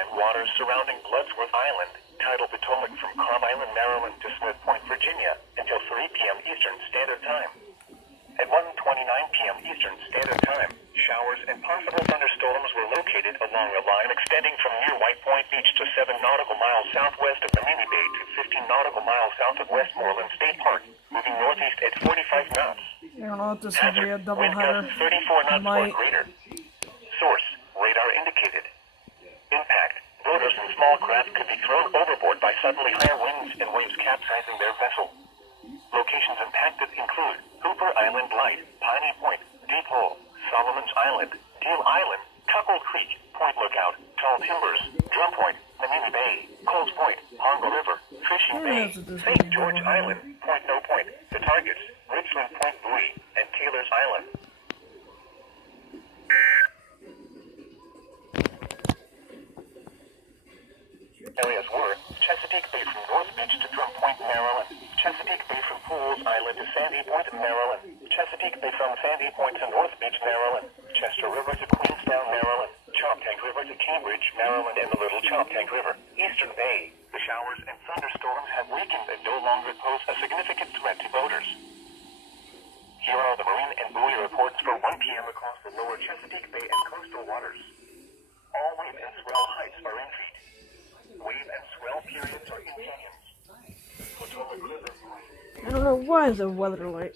inland waters surrounding Bloodsworth Island, tidal Potomac from Calm Island, Maryland to Smith Point, Virginia, until 3 p.m. Eastern Standard Time. At 1:29 p.m. Eastern Standard Time, showers and possible thunderstorms were located along a line extending from near White Point Beach to 7 nautical miles southwest of Manini Bay to 15 nautical miles south of Westmoreland State Park, moving northeast at 45 knots. I don't know if this will be a double Wind header. gusts 34 knots or Might. greater. Source, radar indicated. Impact, boaters and small craft could be thrown overboard by suddenly higher winds and waves capsizing their vessel. Locations impacted include Hooper Island Light, Piney Point, Deep Hole, Solomon's Island, Deal Island, Cuckold Creek, Point Lookout, Tall Timbers, Drum Point, Manini Bay, Coles Point, Hongo River, Fishing Bay, St. George Island, Point No Point, the targets, Richland Point Buoy, and Taylor's Island. Areas were Chesapeake Bay from North Beach to Drum Point, Maryland, Chesapeake Bay from Pools Island to Sandy Point, Maryland, Chesapeake Bay from Sandy Point to North Beach, Maryland, Chester River to Queenstown, Maryland, Choptank River to Cambridge, Maryland, and the Little Choptank River, Eastern Bay. The showers and thunderstorms have weakened and no longer pose a significant threat to boaters. Here are the marine and buoy reports for 1 p.m. across the lower Chesapeake Bay and coastal waters. All wave and swell heights are in feet. Wave and swell periods are in canyons. Potomac River. I don't know why the weather light.